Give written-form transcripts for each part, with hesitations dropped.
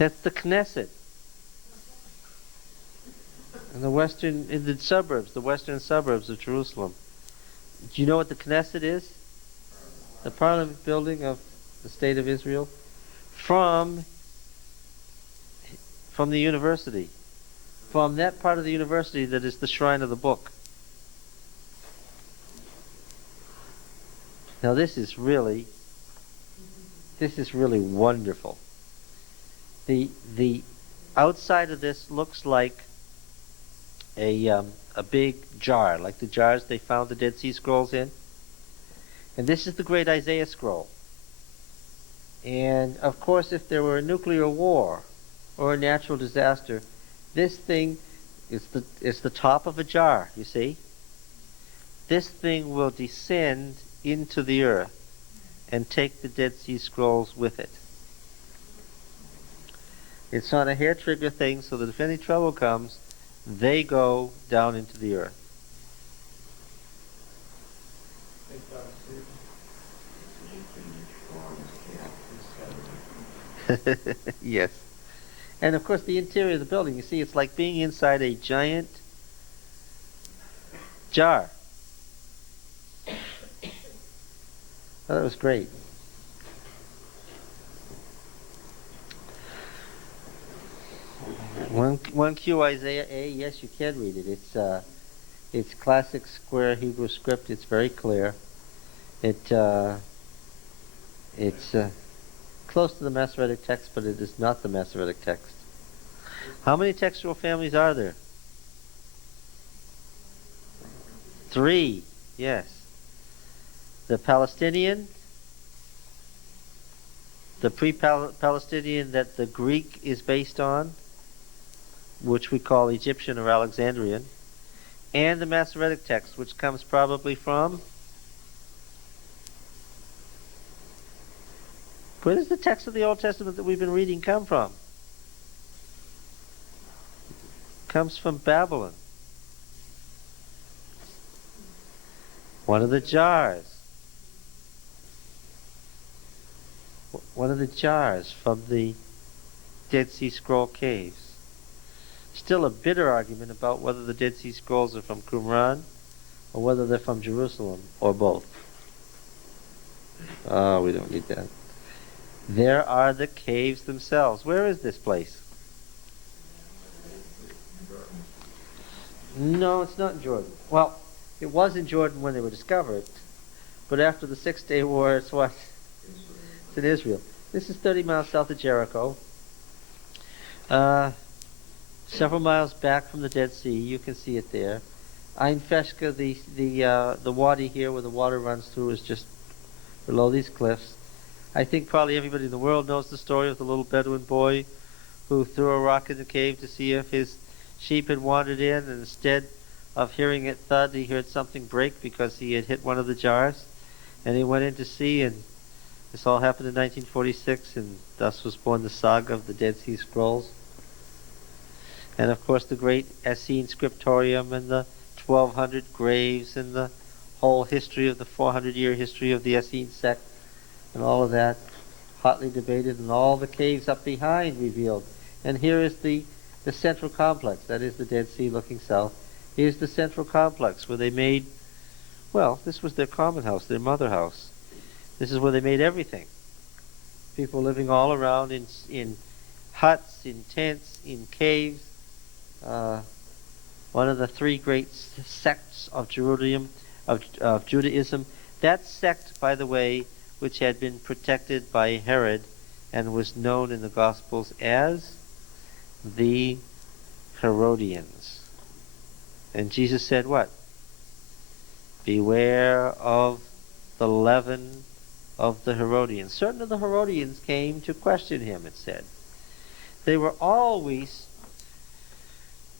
That's the Knesset. In the suburbs, the western suburbs of Jerusalem. Do you know what the Knesset is? The parliament building of the state of Israel. From the university. From that part of the university that is the shrine of the book. Now this is really wonderful. The outside of this looks like a big jar, like the jars they found the Dead Sea Scrolls in. And this is the great Isaiah scroll. And of course, if there were a nuclear war or a natural disaster, this thing is the top of a jar, you see? This thing will descend into the earth and take the Dead Sea Scrolls with it. It's on a hair trigger thing so that if any trouble comes, they go down into the earth. Yes. And of course the interior of the building, you see, it's like being inside a giant jar. Oh, that was great. One Q Isaiah A. Yes, you can read it. It's classic square Hebrew script. It's very clear. It's close to the Masoretic text, but it is not the Masoretic text. How many textual families are there? 3. Yes. The Palestinian, the pre-Palestinian that the Greek is based on, which we call Egyptian or Alexandrian, and the Masoretic text, which comes probably from... Where does the text of the Old Testament that we've been reading come from? It comes from Babylon. One of the jars. One of the jars from the Dead Sea Scroll caves. Still a bitter argument about whether the Dead Sea Scrolls are from Qumran or whether they're from Jerusalem or both. Oh, we don't need that. There are the caves themselves. Where is this place? No, it's not in Jordan. Well, it was in Jordan when they were discovered, but after the 6-Day War, it's what? It's in Israel. This is 30 miles south of Jericho. Several miles back from the Dead Sea. You can see it there. Ein Feshka, the wadi here where the water runs through, is just below these cliffs. I think probably everybody in the world knows the story of the little Bedouin boy who threw a rock in the cave to see if his sheep had wandered in, and instead of hearing it thud, he heard something break because he had hit one of the jars. And he went in to see, and this all happened in 1946, and thus was born the saga of the Dead Sea Scrolls. And of course the great Essene scriptorium and the 1,200 graves and the whole history of the 400-year history of the Essene sect. And all of that, hotly debated, and all the caves up behind revealed. And here is the central complex, that is the Dead Sea looking south. Here's the central complex where they made, well, this was their common house, their mother house. This is where they made everything. People living all around in huts, in tents, in caves. One of the 3 great sects of Judaism. That sect, by the way, which had been protected by Herod and was known in the Gospels as the Herodians. And Jesus said what? Beware of the leaven of the Herodians. Certain of the Herodians came to question him, it said. They were always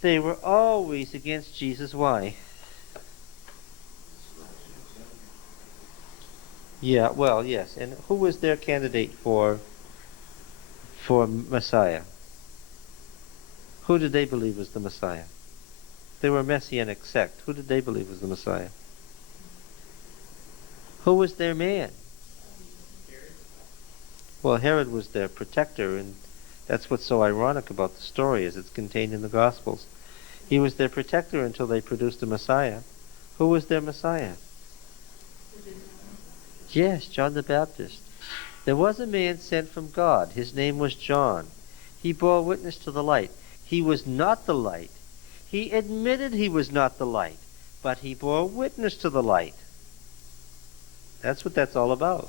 against Jesus. Why? Yeah, well, yes. And who was their candidate for Messiah? Who did they believe was the Messiah? They were a messianic sect. Who did they believe was the Messiah? Who was their man? Well, Herod was their protector, and That's what's so ironic about the story, is it's contained in the Gospels. He was their protector until they produced a Messiah. Who was their Messiah? Yes, John the Baptist. There was a man sent from God. His name was John. He bore witness to the light. He was not the light. He admitted he was not the light, but he bore witness to the light. That's what that's all about.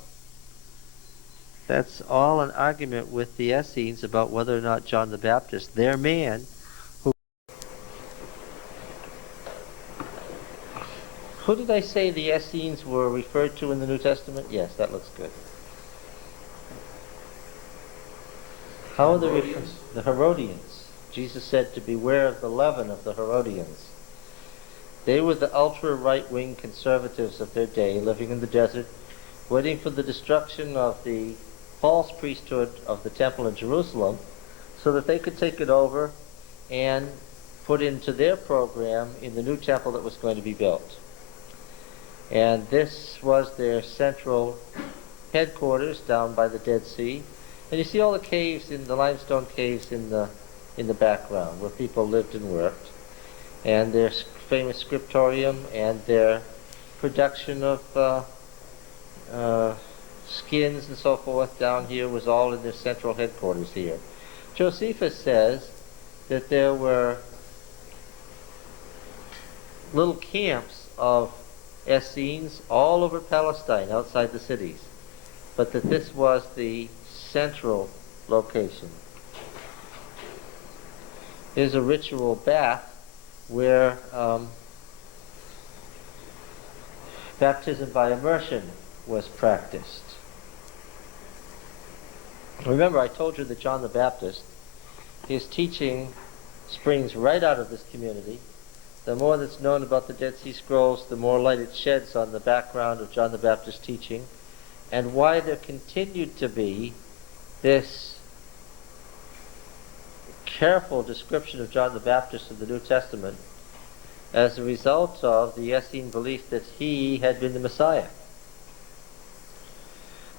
That's all an argument with the Essenes about whether or not John the Baptist, their man, who did I say the Essenes were referred to in the New Testament? Yes, that looks good. How are they referred? The Herodians. Jesus said to beware of the leaven of the Herodians. They were the ultra right-wing conservatives of their day, living in the desert, waiting for the destruction of the false priesthood of the temple in Jerusalem so that they could take it over and put into their program in the new temple that was going to be built. And this was their central headquarters down by the Dead Sea. And you see all the caves, in the limestone caves in the background where people lived and worked. And their famous scriptorium and their production of skins and so forth down here was all in their central headquarters here. Josephus says that there were little camps of Essenes all over Palestine, outside the cities, but that this was the central location. There's a ritual bath where baptism by immersion was practiced. Remember, I told you that John the Baptist, his teaching springs right out of this community. The more that's known about the Dead Sea Scrolls, the more light it sheds on the background of John the Baptist's teaching, and why there continued to be this careful description of John the Baptist in the New Testament as a result of the Essene belief that he had been the Messiah.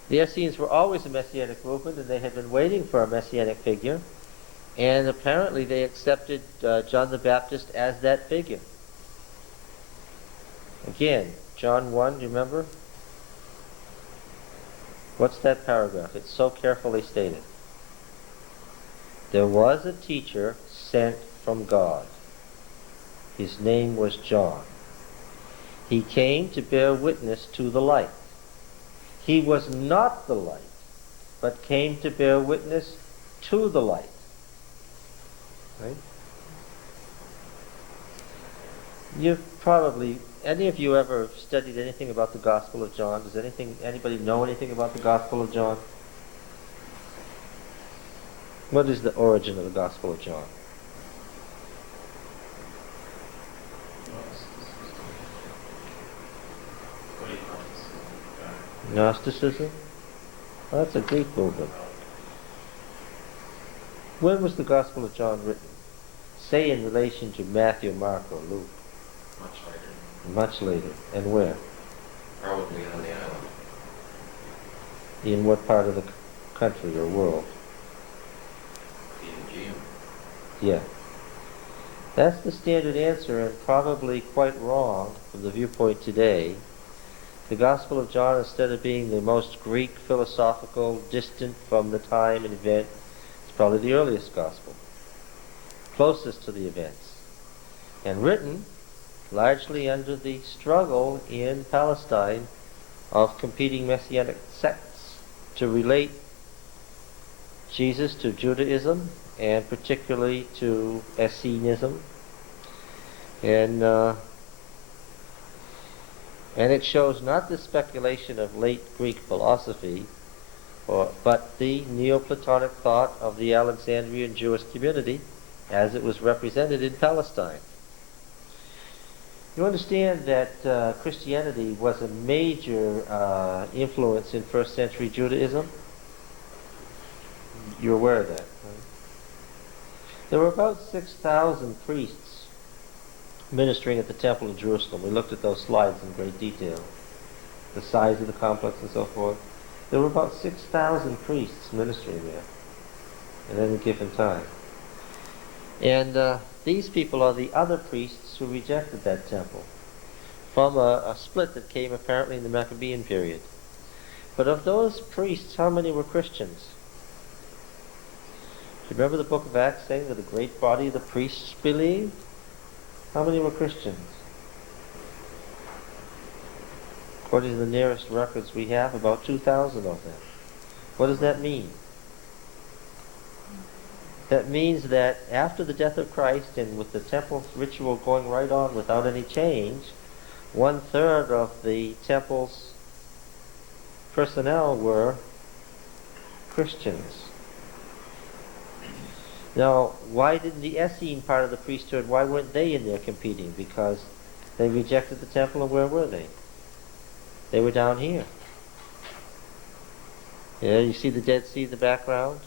The Essenes were always a messianic movement, and they had been waiting for a messianic figure, and apparently they accepted John the Baptist as that figure. Again, John 1, you remember? What's that paragraph? It's so carefully stated. There was a teacher sent from God. His name was John. He came to bear witness to the light. He was not the light, but came to bear witness to the light. Right? You've probably, any of you ever studied anything about the Gospel of John? Does anybody know anything about the Gospel of John? What is the origin of the Gospel of John? Gnosticism? Well, that's a Greek movement. When was the Gospel of John written? Say in relation to Matthew, Mark, or Luke. Much later. Much later. And where? Probably on the island. In what part of the country or world? The Aegean. Yeah. That's the standard answer, and probably quite wrong from the viewpoint today. The Gospel of John, instead of being the most Greek, philosophical, distant from the time and event, is probably the earliest Gospel, closest to the events, and written largely under the struggle in Palestine of competing messianic sects to relate Jesus to Judaism, and particularly to Essenism. And it shows not the speculation of late Greek philosophy, but the Neoplatonic thought of the Alexandrian Jewish community as it was represented in Palestine. You understand that Christianity was a major influence in first century Judaism? You're aware of that, right? There were about 6,000 priests ministering at the temple in Jerusalem. We looked at those slides in great detail, the size of the complex and so forth. There were about 6,000 priests ministering there. at any given time. And these people are the other priests who rejected that temple from a split that came apparently in the Maccabean period. But of those priests, how many were Christians? Do you remember the book of Acts saying that a great body of the priests believed? How many were Christians? According to the nearest records we have, about 2,000 of them. What does that mean? That means that after the death of Christ and with the temple ritual going right on without any change, 1/3 of the temple's personnel were Christians. Now, why didn't the Essene part of the priesthood, why weren't they in there competing? Because they rejected the temple, and where were they? They were down here. Yeah, you see the Dead Sea in the background?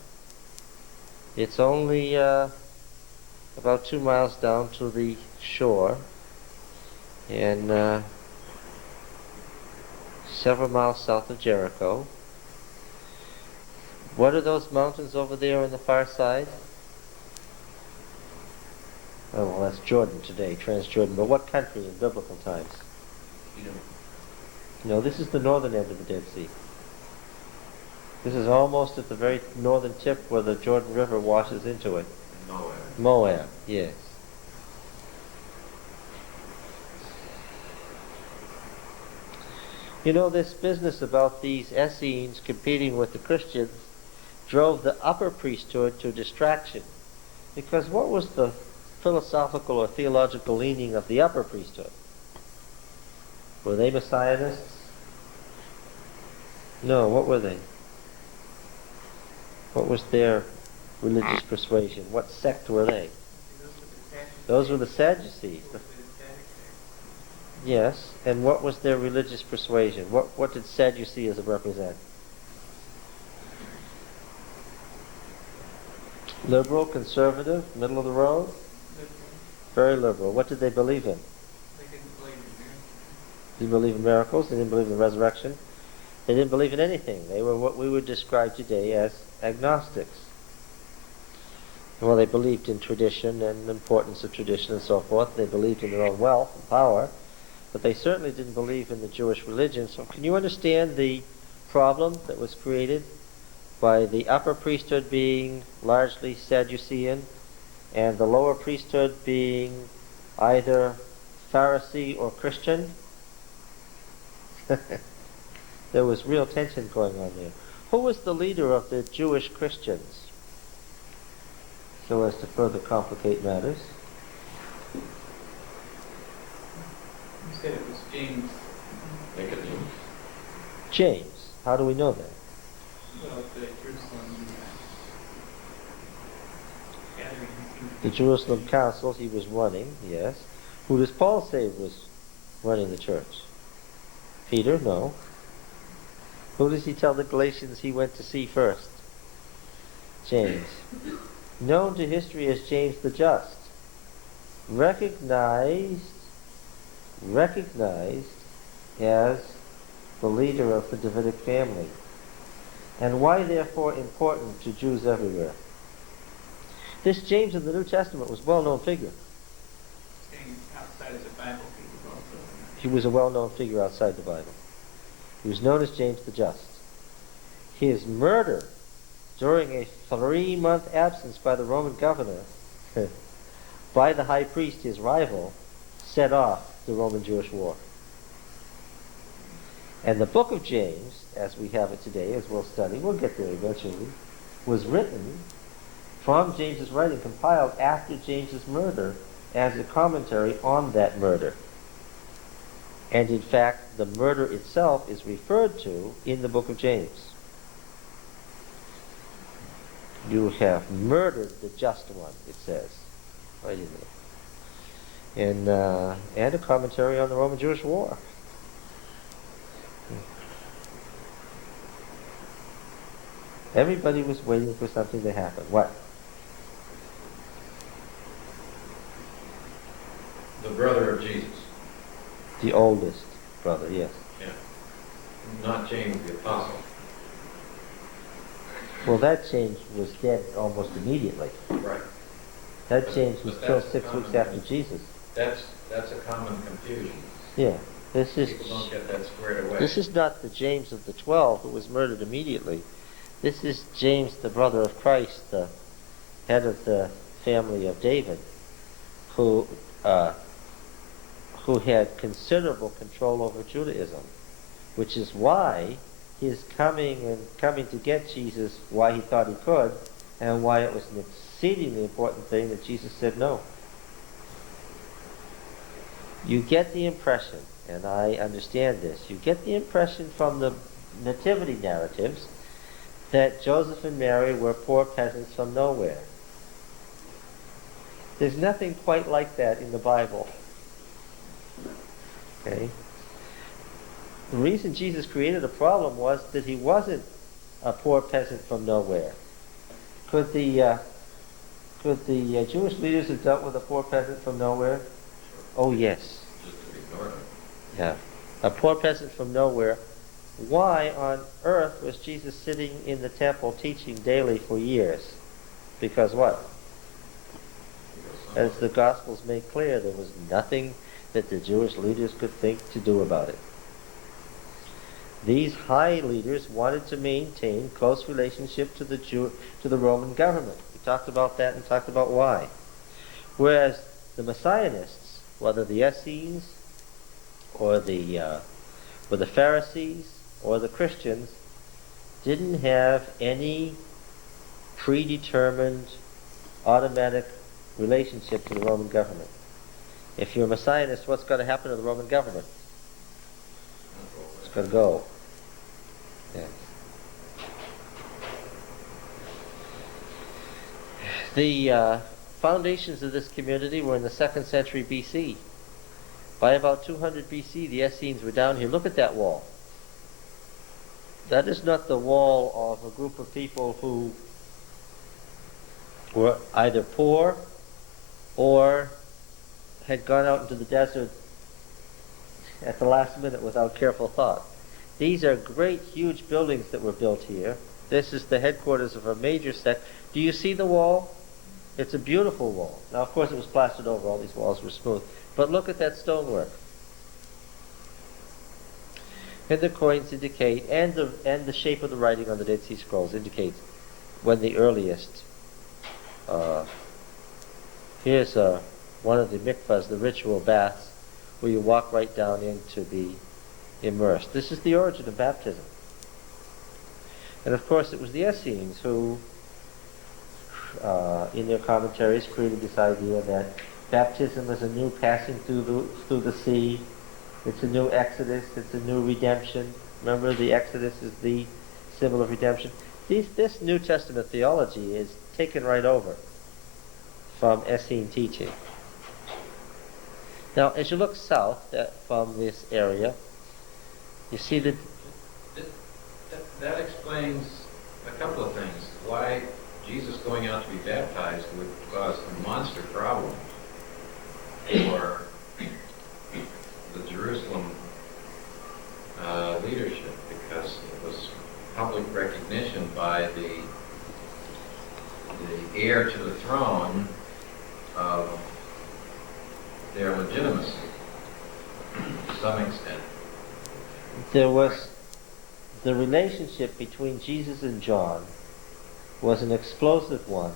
It's only about 2 miles down to the shore, and several miles south of Jericho. What are those mountains over there on the far side? Oh, well, that's Jordan today, Transjordan. But what country in biblical times? No, this is the northern end of the Dead Sea. This is almost at the very northern tip where the Jordan River washes into it. Moab. Moab, yes. You know, this business about these Essenes competing with the Christians drove the upper priesthood to distraction. Because what was the philosophical or theological leaning of the upper priesthood? Were they Messianists? No, what were they? What was their religious persuasion? What sect were they? Those were the Sadducees. Yes, and what was their religious persuasion? What did Sadduceeism represent? Liberal, conservative, middle of the road? Very liberal. What did they believe in? They didn't believe in miracles. They didn't believe in miracles. They didn't believe in the resurrection. They didn't believe in anything. They were what we would describe today as agnostics. Well, they believed in tradition and the importance of tradition and so forth. They believed in their own wealth and power, but they certainly didn't believe in the Jewish religion. So can you understand the problem that was created by the upper priesthood being largely Sadducean and the lower priesthood being either Pharisee or Christian? There was real tension going on there. Who was the leader of the Jewish Christians? So as to further complicate matters. You said it was James. Nicodemus. James. How do we know that? Well, the Jerusalem gathering. The Jerusalem Council he was running, yes. Who does Paul say was running the church? Peter? No. Who does he tell the Galatians he went to see first? James. Known to history as James the Just. Recognized as the leader of the Davidic family. And why therefore important to Jews everywhere? This James in the New Testament was a well-known figure. Staying outside of the Bible, people also. He was a well-known figure outside the Bible. He was known as James the Just. His murder during a 3-month absence by the Roman governor, by the high priest, his rival, set off the Roman-Jewish war. And the book of James, as we have it today, as we'll study, we'll get there eventually, was written from James's writing, compiled after James's murder as a commentary on that murder. And in fact, the murder itself is referred to in the book of James. You have murdered the just one, it says, right in there. And a commentary on the Roman-Jewish war. Everybody was waiting for something to happen. What? The brother of Jesus. The oldest brother, yes. Yeah. Not James the Apostle. Well, that change was dead almost immediately. Right. That change was But killed that's 6 weeks after Jesus. That's a common confusion. Yeah. This is People don't get that squared away. this is not the James of the 12 who was murdered immediately. This is James, the brother of Christ, the head of the family of David, who had considerable control over Judaism, which is why his coming to get Jesus, why he thought he could, and why it was an exceedingly important thing that Jesus said no. You get the impression, and I understand this, you get the impression from the nativity narratives that Joseph and Mary were poor peasants from nowhere. There's nothing quite like that in the Bible. Okay? The reason Jesus created a problem was that he wasn't a poor peasant from nowhere. Could the Jewish leaders have dealt with a poor peasant from nowhere? Oh yes. Just to ignore them. Yeah. A poor peasant from nowhere. Why on earth was Jesus sitting in the temple teaching daily for years? Because what? As the Gospels make clear, there was nothing that the Jewish leaders could think to do about it. These high leaders wanted to maintain close relationship to the Roman government. We talked about that and talked about why. Whereas the Messianists, whether the Essenes or the Pharisees or the Christians, didn't have any predetermined automatic relationship to the Roman government. If you're a Messianist, what's going to happen to the Roman government? It's going to go. Yeah. The foundations of this community were in the 2nd century BC. By about 200 BC, the Essenes were down here. Look at that wall. That is not the wall of a group of people who were either poor or had gone out into the desert at the last minute without careful thought. These are great, huge buildings that were built here. This is the headquarters of a major sect. Do you see the wall? It's a beautiful wall. Now, of course, it was plastered over. All these walls were smooth. But look at that stonework. And the coins indicate, and the shape of the writing on the Dead Sea Scrolls indicates when the earliest. Here's one of the mikvahs, the ritual baths, where you walk right down in to be immersed. This is the origin of baptism. And of course, it was the Essenes who, in their commentaries, created this idea that baptism is a new passing through the sea. It's a new exodus. It's a new redemption. Remember, the exodus is the symbol of redemption. This New Testament theology is taken right over from Essene teaching. Now, as you look south from this area, you see that That explains a couple of things. Why Jesus going out to be baptized would cause a monster problem for the Jerusalem leadership, because it was public recognition by the heir to the throne of their legitimacy to some extent. there was the relationship between Jesus and John was an explosive one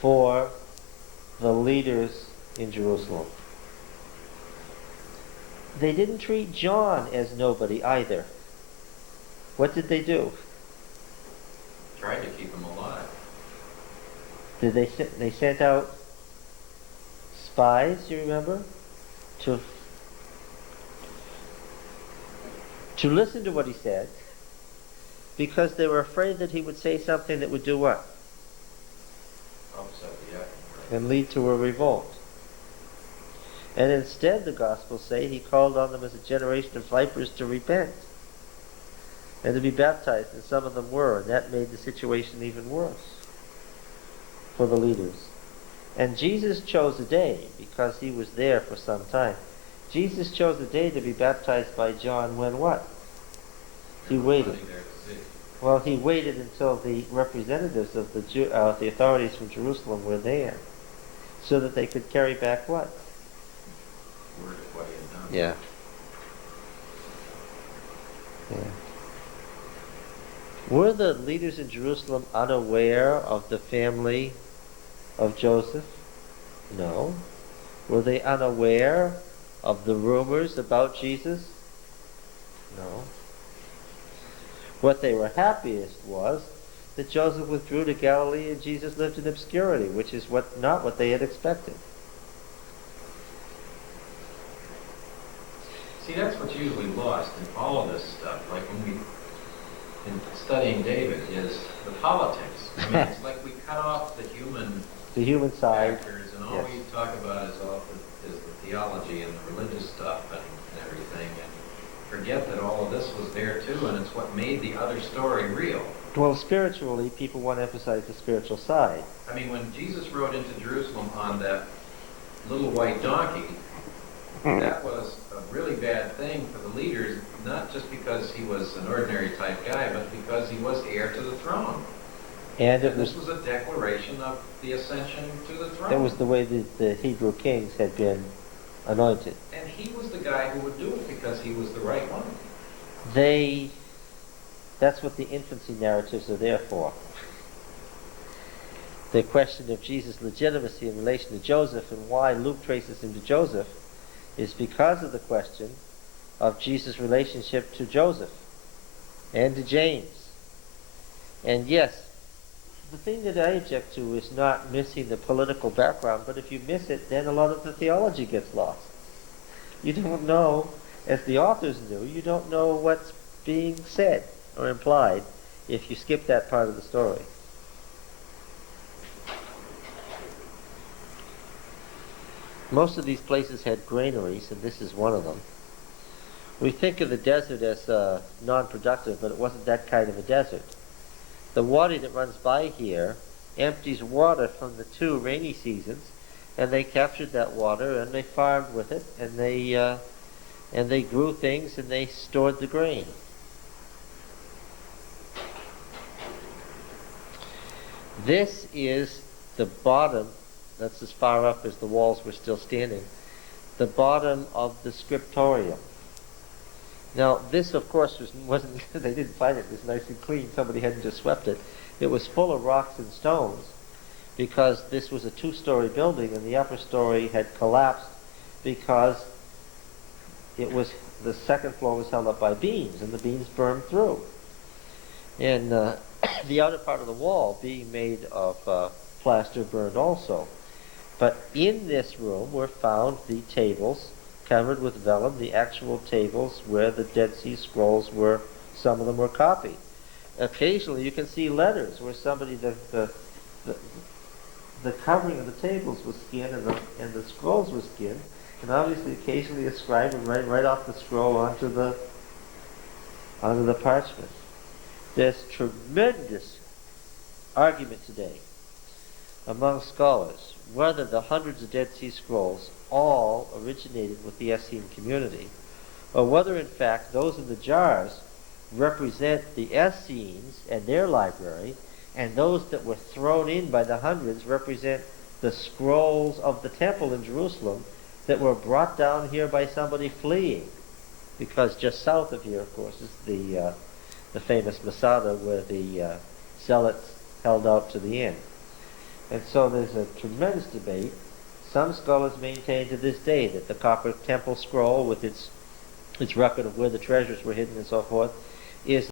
for the leaders in Jerusalem. They didn't treat John as nobody either. What did they do? Tried to keep him alive. Did they sent out spies, you remember, to listen to what he said, because they were afraid that he would say something that would do what? Upset the apple cart. And lead to a revolt. And instead, the Gospels say, he called on them as a generation of vipers to repent and to be baptized, and some of them were, and that made the situation even worse for the leaders. And Jesus chose a day, because he was there for some time. Jesus chose a day to be baptized by John when what? He waited. There to see. Well, he waited until the representatives of the authorities from Jerusalem were there, so that they could carry back what? Word of what he had done. Yeah. Yeah. Were the leaders in Jerusalem unaware of the family of Joseph? No. Were they unaware of the rumors about Jesus? No. What they were happiest was that Joseph withdrew to Galilee and Jesus lived in obscurity, which is not what they had expected. See, that's what's usually lost in all of this stuff. Like when in studying David, is the politics. I mean, it's like we cut off the human side. factors, and all Yes. we talk about is the theology and the religious stuff and everything, and forget that all of this was there too, and it's what made the other story real. Well, spiritually, people want to emphasize the spiritual side. I mean, when Jesus rode into Jerusalem on that little white donkey, that was a really bad thing for the leaders, not just because he was an ordinary type guy, but because he was heir to the throne. And This was a declaration of the ascension to the throne. that was the way the Hebrew kings had been anointed. And he was the guy who would do it because he was the right one. That's what the infancy narratives are there for. The question of Jesus' legitimacy in relation to Joseph and why Luke traces him to Joseph is because of the question of Jesus' relationship to Joseph and to James. And yes, the thing that I object to is not missing the political background, but if you miss it, then a lot of the theology gets lost. You don't know, as the authors knew, you don't know what's being said or implied if you skip that part of the story. Most of these places had granaries, and this is one of them. We think of the desert as non-productive, but it wasn't that kind of a desert. The water that runs by here empties water from the 2 rainy seasons, and they captured that water and they farmed with it, and they grew things and they stored the grain. This is the bottom. That's as far up as the walls were still standing. The bottom of the scriptorium. Now, this, of course, wasn't. They didn't find it. It was nice and clean. Somebody hadn't just swept it. It was full of rocks and stones because this was a 2-story building, and the upper story had collapsed because the 2nd floor was held up by beams, and the beams burned through. And the outer part of the wall, being made of plaster, burned also. But in this room were found the tables covered with vellum, the actual tables where the Dead Sea Scrolls were. Some of them were copied. Occasionally you can see letters where somebody, the covering of the tables was skinned and the scrolls were skinned, and obviously occasionally a scribe would write right off the scroll onto the parchment. There's tremendous argument today among scholars whether the hundreds of Dead Sea Scrolls all originated with the Essene community, or whether in fact those in the jars represent the Essenes and their library, and those that were thrown in by the hundreds represent the scrolls of the temple in Jerusalem that were brought down here by somebody fleeing. Because just south of here, of course, is the famous Masada where the zealots held out to the end. And so there's a tremendous debate. Some scholars maintain to this day that the copper temple scroll with its record of where the treasures were hidden and so forth is